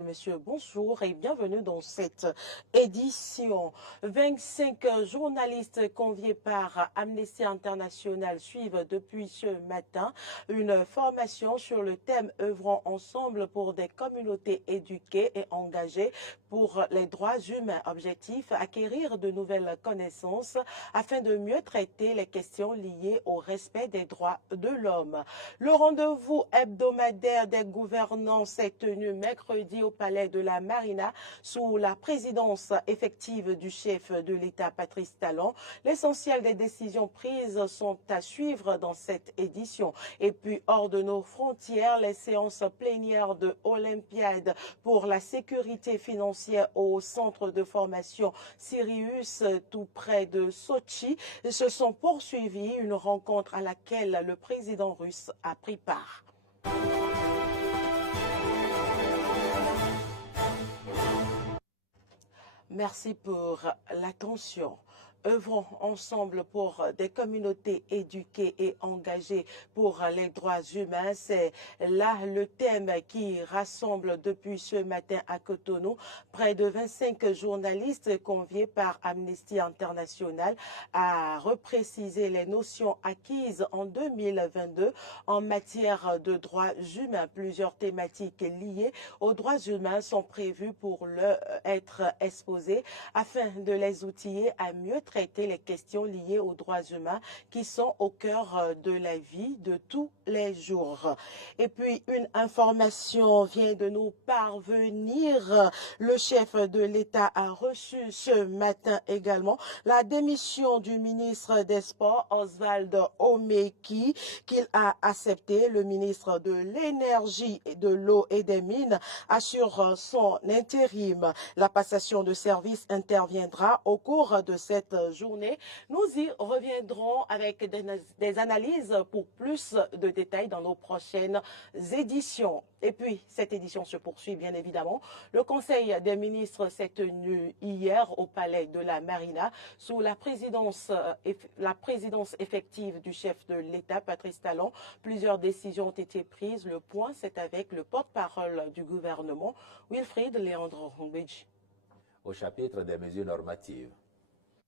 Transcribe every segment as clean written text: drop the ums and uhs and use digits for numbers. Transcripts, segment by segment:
Monsieur, bonjour et bienvenue dans cette édition. 25 journalistes conviés par Amnesty International suivent depuis ce matin une formation sur le thème œuvrant ensemble pour des communautés éduquées et engagées pour les droits humains. Objectif, acquérir de nouvelles connaissances afin de mieux traiter les questions liées au respect des droits de l'homme. Le rendez-vous hebdomadaire des gouvernants s'est tenu mercredi au palais de la Marina sous la présidence effective du chef de l'État Patrice Talon. L'essentiel des décisions prises sont à suivre dans cette édition. Et puis hors de nos frontières, les séances plénières de Olympiade pour la sécurité financière au centre de formation Sirius tout près de Sochi se sont poursuivies. Une rencontre à laquelle le président russe a pris part. Merci pour l'attention. Œuvrons ensemble pour des communautés éduquées et engagées pour les droits humains. C'est là le thème qui rassemble depuis ce matin à Cotonou près de 25 journalistes conviés par Amnesty International à repréciser les notions acquises en 2022 en matière de droits humains. Plusieurs thématiques liées aux droits humains sont prévues pour être exposées afin de les outiller à mieux traiter les questions liées aux droits humains qui sont au cœur de la vie de tous les jours. Et puis, une information vient de nous parvenir. Le chef de l'État a reçu ce matin également la démission du ministre des Sports, Oswald Omeki, qu'il a accepté. Le ministre de l'Énergie, de l'Eau et des Mines assure son intérim. La passation de service interviendra au cours de cette journée. Nous y reviendrons avec des analyses pour plus de détails dans nos prochaines éditions. Et puis, cette édition se poursuit bien évidemment. Le Conseil des ministres s'est tenu hier au palais de la Marina sous la présidence effective du chef de l'État, Patrice Talon. Plusieurs décisions ont été prises. Le point, c'est avec le porte-parole du gouvernement, Wilfried Léandre-Humbedji. Au chapitre des mesures normatives,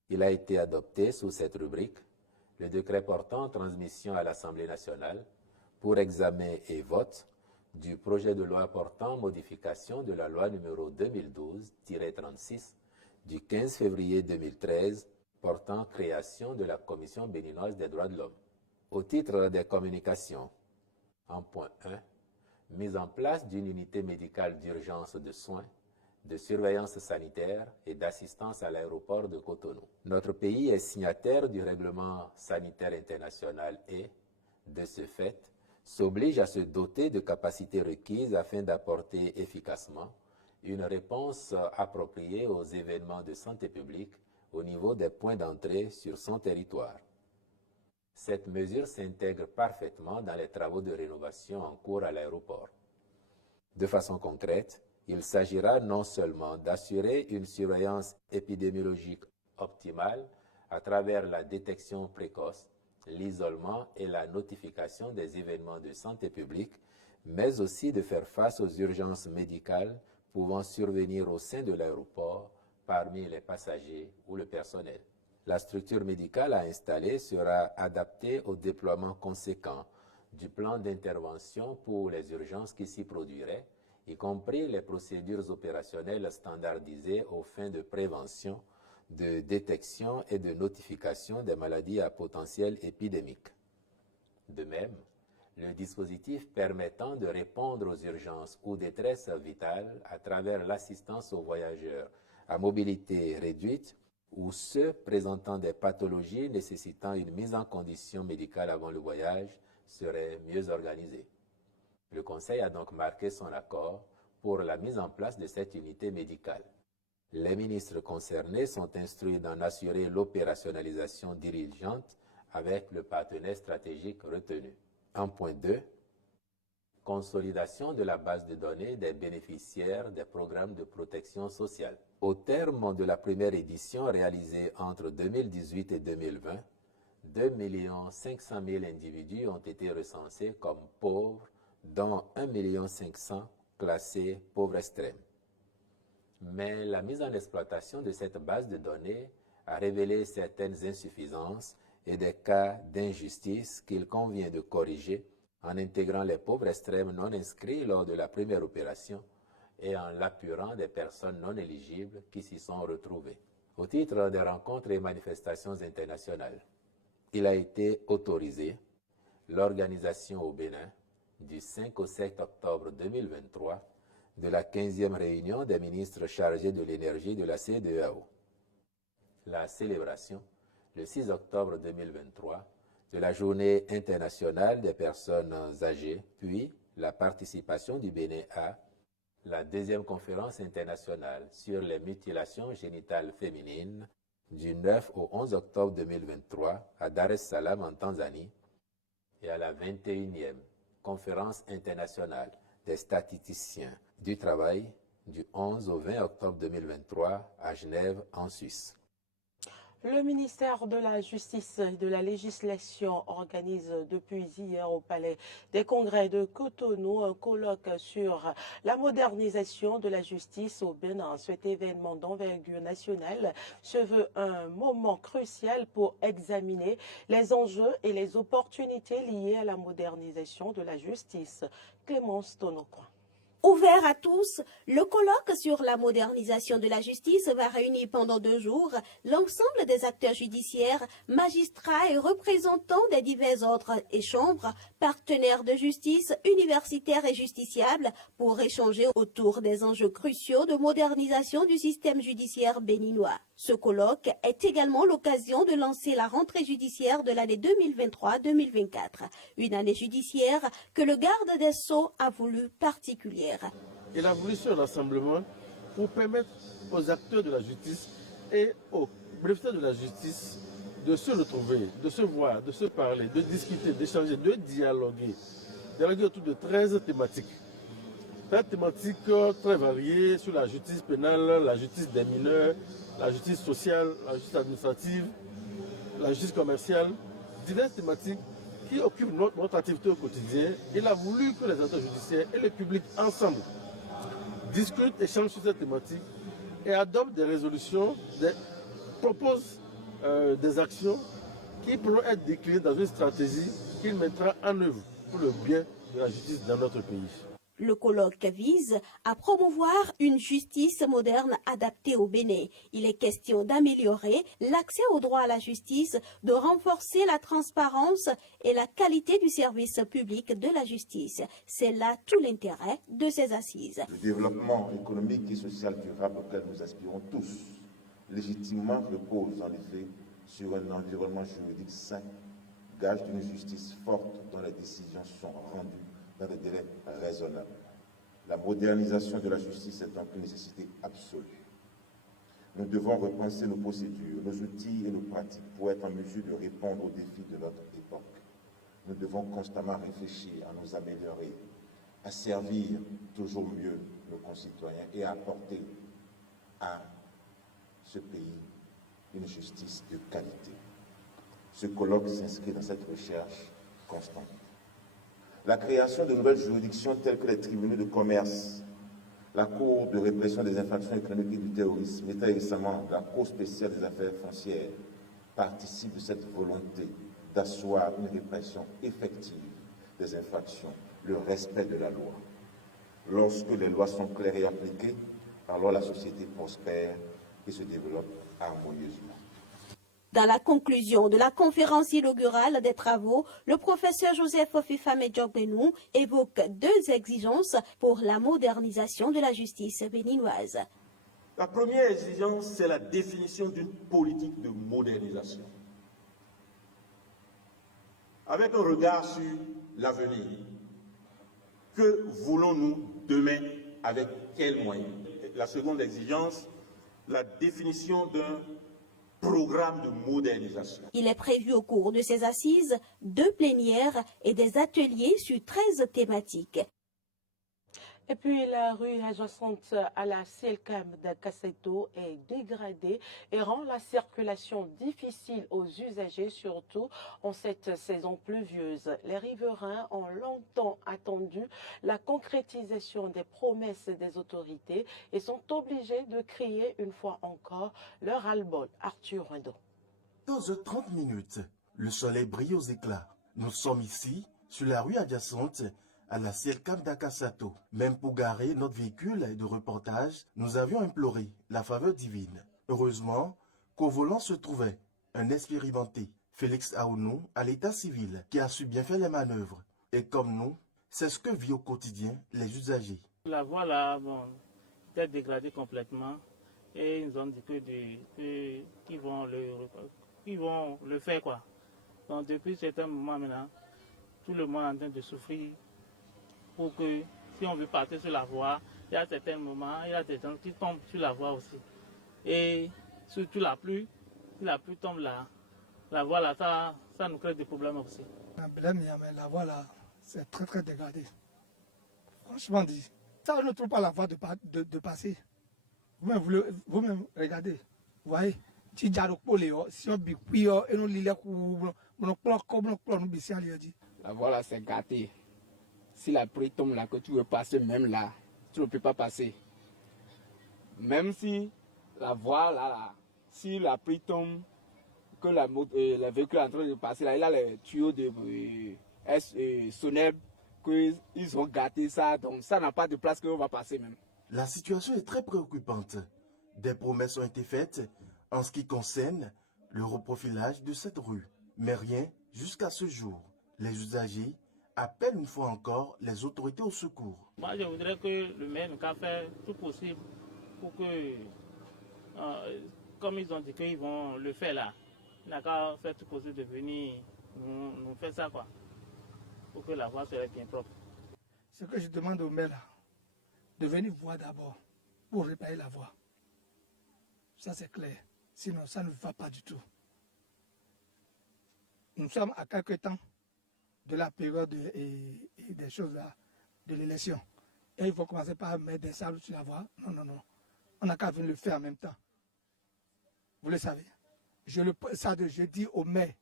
il a été adopté sous cette rubrique le décret portant transmission à l'Assemblée nationale pour examen et vote du projet de loi portant modification de la loi numéro 2012-36 du 15 février 2013 portant création de la Commission béninoise des droits de l'homme. Au titre des communications, en point 1, mise en place d'une unité médicale d'urgence de soins, de surveillance sanitaire et d'assistance à l'aéroport de Cotonou. Notre pays est signataire du règlement sanitaire international et, de ce fait, s'oblige à se doter de capacités requises afin d'apporter efficacement une réponse appropriée aux événements de santé publique au niveau des points d'entrée sur son territoire. Cette mesure s'intègre parfaitement dans les travaux de rénovation en cours à l'aéroport. De façon concrète, il s'agira non seulement d'assurer une surveillance épidémiologique optimale à travers la détection précoce, l'isolement et la notification des événements de santé publique, mais aussi de faire face aux urgences médicales pouvant survenir au sein de l'aéroport parmi les passagers ou le personnel. La structure médicale à installer sera adaptée au déploiement conséquent du plan d'intervention pour les urgences qui s'y produiraient, y compris les procédures opérationnelles standardisées aux fins de prévention, de détection et de notification des maladies à potentiel épidémique. De même, le dispositif permettant de répondre aux urgences ou détresses vitales à travers l'assistance aux voyageurs à mobilité réduite ou ceux présentant des pathologies nécessitant une mise en condition médicale avant le voyage serait mieux organisé. Le Conseil a donc marqué son accord pour la mise en place de cette unité médicale. Les ministres concernés sont instruits d'en assurer l'opérationnalisation diligente avec le partenaire stratégique retenu. En point 2, consolidation de la base de données des bénéficiaires des programmes de protection sociale. Au terme de la première édition réalisée entre 2018 et 2020, 2 500 000 individus ont été recensés comme pauvres, dont 1 500 000 classés pauvres extrêmes. Mais la mise en exploitation de cette base de données a révélé certaines insuffisances et des cas d'injustice qu'il convient de corriger en intégrant les pauvres extrêmes non inscrits lors de la première opération et en l'appurant des personnes non éligibles qui s'y sont retrouvées. Au titre des rencontres et manifestations internationales, il a été autorisé l'organisation au Bénin du 5 au 7 octobre 2023 de la 15e réunion des ministres chargés de l'énergie de la CEDEAO. La célébration, le 6 octobre 2023, de la Journée internationale des personnes âgées, puis la participation du Bénin à la 2e conférence internationale sur les mutilations génitales féminines du 9 au 11 octobre 2023 à Dar es Salaam en Tanzanie et à la 21e conférence internationale des statisticiens du travail du 11 au 20 octobre 2023 à Genève en Suisse. Le ministère de la Justice et de la Législation organise depuis hier au Palais des Congrès de Cotonou un colloque sur la modernisation de la justice au Bénin. Cet événement d'envergure nationale se veut un moment crucial pour examiner les enjeux et les opportunités liées à la modernisation de la justice. Clémence Tonocoin. Ouvert à tous, le colloque sur la modernisation de la justice va réunir pendant 2 jours l'ensemble des acteurs judiciaires, magistrats et représentants des divers ordres et chambres, partenaires de justice, universitaires et justiciables pour échanger autour des enjeux cruciaux de modernisation du système judiciaire béninois. Ce colloque est également l'occasion de lancer la rentrée judiciaire de l'année 2023-2024, une année judiciaire que le garde des Sceaux a voulu particulière. Il a voulu ce rassemblement pour permettre aux acteurs de la justice et aux bénéficiaires de la justice de se retrouver, de se voir, de se parler, de discuter, d'échanger, de dialoguer autour de 13 thématiques. 13 thématiques très variées sur la justice pénale, la justice des mineurs, la justice sociale, la justice administrative, la justice commerciale, diverses thématiques qui occupent notre activité au quotidien. Il a voulu que les acteurs judiciaires et le public ensemble discutent, échangent sur cette thématique et adoptent des résolutions, proposent des actions qui pourront être déclinées dans une stratégie qu'il mettra en œuvre pour le bien de la justice dans notre pays. Le colloque vise à promouvoir une justice moderne adaptée au Bénin. Il est question d'améliorer l'accès au droit à la justice, de renforcer la transparence et la qualité du service public de la justice. C'est là tout l'intérêt de ces assises. Le développement économique et social durable auquel nous aspirons tous, légitimement repose en effet sur un environnement juridique sain, gage d'une justice forte dont les décisions sont rendues dans des délais raisonnables. La modernisation de la justice est donc une nécessité absolue. Nous devons repenser nos procédures, nos outils et nos pratiques pour être en mesure de répondre aux défis de notre époque. Nous devons constamment réfléchir à nous améliorer, à servir toujours mieux nos concitoyens et à apporter à ce pays une justice de qualité. Ce colloque s'inscrit dans cette recherche constante. La création de nouvelles juridictions telles que les tribunaux de commerce, la Cour de répression des infractions économiques et du terrorisme, et très récemment la Cour spéciale des affaires foncières, participe de cette volonté d'asseoir une répression effective des infractions, le respect de la loi. Lorsque les lois sont claires et appliquées, alors la société prospère et se développe harmonieusement. Dans la conclusion de la conférence inaugurale des travaux, le professeur Joseph Fifame Djogbenou évoque 2 exigences pour la modernisation de la justice béninoise. La première exigence, c'est la définition d'une politique de modernisation. Avec un regard sur l'avenir, que voulons-nous demain, avec quels moyens? La seconde exigence, la définition d'un programme de modernisation. Il est prévu au cours de ces assises 2 plénières et des ateliers sur 13 thématiques. Et puis la rue adjacente à la CELCAM d'Akaseto est dégradée et rend la circulation difficile aux usagers, surtout en cette saison pluvieuse. Les riverains ont longtemps attendu la concrétisation des promesses des autorités et sont obligés de crier une fois encore leur ras-le-bol. Arthur Rindo. 14h30, le soleil brille aux éclats. Nous sommes ici, sur la rue adjacente à la CELCAM d'Akasato. Même pour garer notre véhicule de reportage, nous avions imploré la faveur divine. Heureusement qu'au volant se trouvait un expérimenté, Félix Aounou, à l'état civil, qui a su bien faire les manœuvres. Et comme nous, c'est ce que vivent au quotidien les usagers. La voie là, est dégradée complètement et ils ont dit qu'ils vont le faire quoi. Donc depuis un certain moment maintenant, tout le monde est en train de souffrir pour que si on veut partir sur la voie, il y a certains moments, il y a des gens qui tombent sur la voie aussi. Et surtout la pluie, si la pluie tombe là, la voie là, ça nous crée des problèmes aussi. La voie là, c'est très très dégradé. Franchement dit, ça ne trouve pas la voie de passer. Vous-même regardez, vous voyez, si on la voie là c'est gâté. Si la pluie tombe là, que tu veux passer, même là, tu ne peux pas passer. Même si la voie là, si la pluie tombe, que le véhicule est en train de passer là, il a les tuyaux de Soneb, qu'ils ont gâté ça, donc ça n'a pas de place qu'on va passer même. La situation est très préoccupante. Des promesses ont été faites en ce qui concerne le reprofilage de cette rue. Mais rien jusqu'à ce jour. Les usagers appellent une fois encore les autorités au secours. Moi, je voudrais que le maire nous fasse tout possible pour que, comme ils ont dit qu'ils vont le faire là, il n'a qu'à faire tout possible de venir nous faire ça quoi, pour que la voie soit bien propre. Ce que je demande au maire là, de venir voir d'abord pour réparer la voie. Ça c'est clair, sinon ça ne va pas du tout. Nous sommes à quelques temps de la période et des choses là, de l'élection. Et il faut commencer par mettre des sables sur la voie. Non. On n'a qu'à venir le faire en même temps. Vous le savez. Je dis au maire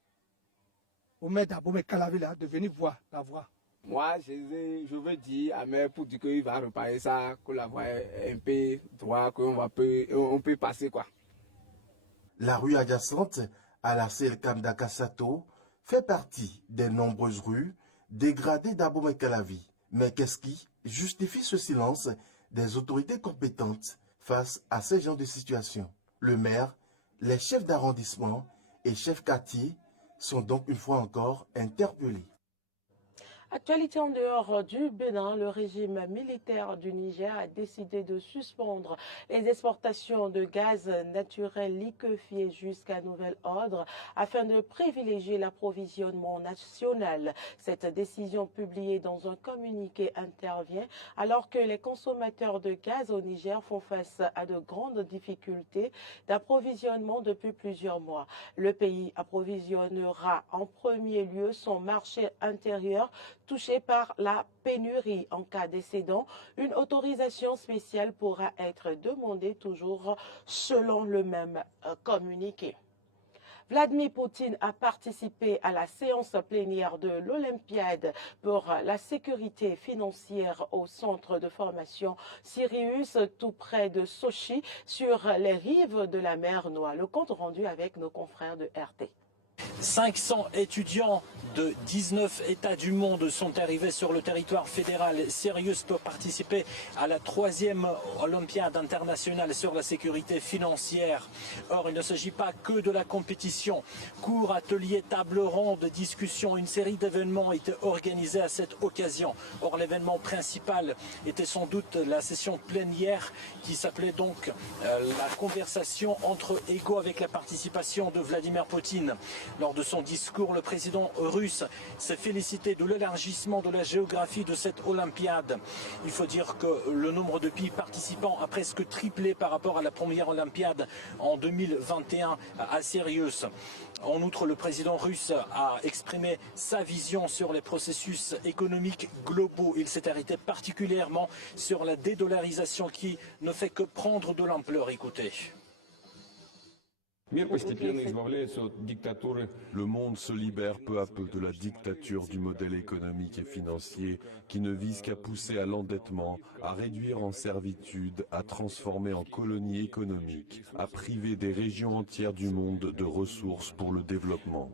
d'abord, mais Calavi là, de venir voir la voie. Moi, je veux dire à maire pour dire qu'il va réparer ça, que la voie est un peu droite, qu'on peut passer quoi. La rue adjacente à la CELCAM d'Akasato fait partie des nombreuses rues dégradées d'Abomey-Calavi. Mais qu'est-ce qui justifie ce silence des autorités compétentes face à ces genres de situations? Le maire, les chefs d'arrondissement et chefs quartiers sont donc une fois encore interpellés. Actualité en dehors du Bénin, le régime militaire du Niger a décidé de suspendre les exportations de gaz naturel liquéfié jusqu'à nouvel ordre afin de privilégier l'approvisionnement national. Cette décision publiée dans un communiqué intervient alors que les consommateurs de gaz au Niger font face à de grandes difficultés d'approvisionnement depuis plusieurs mois. Le pays approvisionnera en premier lieu son marché intérieur touché par la pénurie. En cas d'excédent, une autorisation spéciale pourra être demandée, toujours selon le même communiqué. Vladimir Poutine a participé à la séance plénière de l'Olympiade pour la sécurité financière au centre de formation Sirius, tout près de Sochi, sur les rives de la mer Noire. Le compte rendu avec nos confrères de RT. 500 étudiants de 19 États du monde sont arrivés sur le territoire fédéral Sirius pour participer à la 3e Olympiade internationale sur la sécurité financière. Or, il ne s'agit pas que de la compétition. Cours, ateliers, tables rondes, discussions, une série d'événements étaient organisés à cette occasion. Or, l'événement principal était sans doute la session plénière qui s'appelait donc la conversation entre égaux avec la participation de Vladimir Poutine. Lors de son discours, le président russe s'est félicité de l'élargissement de la géographie de cette Olympiade. Il faut dire que le nombre de pays participants a presque triplé par rapport à la première Olympiade en 2021 à Sirius. En outre, le président russe a exprimé sa vision sur les processus économiques globaux. Il s'est arrêté particulièrement sur la dédollarisation qui ne fait que prendre de l'ampleur. Écoutez. Le monde se libère peu à peu de la dictature du modèle économique et financier qui ne vise qu'à pousser à l'endettement, à réduire en servitude, à transformer en colonie économique, à priver des régions entières du monde de ressources pour le développement.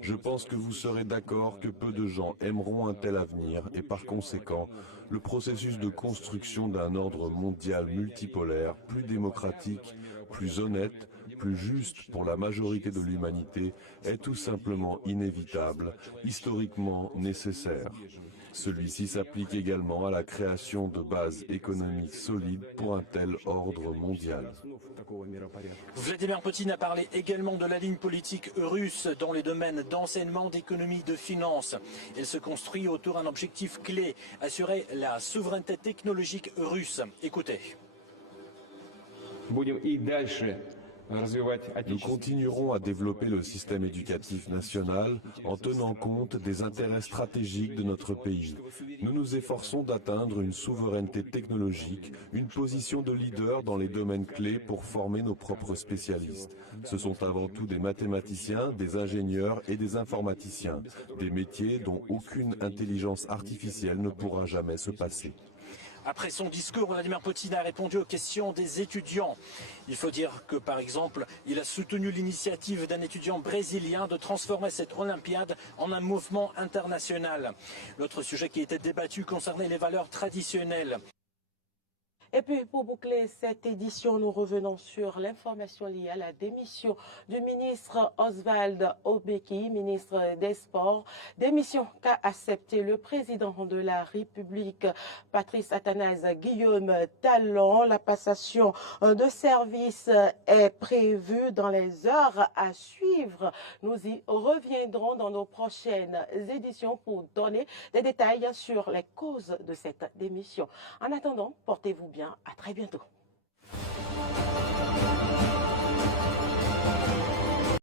Je pense que vous serez d'accord que peu de gens aimeront un tel avenir et par conséquent, le processus de construction d'un ordre mondial multipolaire, plus démocratique, plus honnête, plus juste pour la majorité de l'humanité est tout simplement inévitable, historiquement nécessaire. Celui-ci s'applique également à la création de bases économiques solides pour un tel ordre mondial. Vladimir Poutine a parlé également de la ligne politique russe dans les domaines d'enseignement, d'économie, de finances. Elle se construit autour d'un objectif clé, assurer la souveraineté technologique russe. Écoutez. Nous continuerons à développer le système éducatif national en tenant compte des intérêts stratégiques de notre pays. Nous nous efforçons d'atteindre une souveraineté technologique, une position de leader dans les domaines clés pour former nos propres spécialistes. Ce sont avant tout des mathématiciens, des ingénieurs et des informaticiens, des métiers dont aucune intelligence artificielle ne pourra jamais se passer. Après son discours, Vladimir Poutine a répondu aux questions des étudiants. Il faut dire que, par exemple, il a soutenu l'initiative d'un étudiant brésilien de transformer cette Olympiade en un mouvement international. L'autre sujet qui était débattu concernait les valeurs traditionnelles. Et puis, pour boucler cette édition, nous revenons sur l'information liée à la démission du ministre Oswald Obeki, ministre des Sports. Démission qu'a accepté le président de la République, Patrice Athanase Guillaume Talon. La passation de service est prévue dans les heures à suivre. Nous y reviendrons dans nos prochaines éditions pour donner des détails sur les causes de cette démission. En attendant, portez-vous bien. À très bientôt.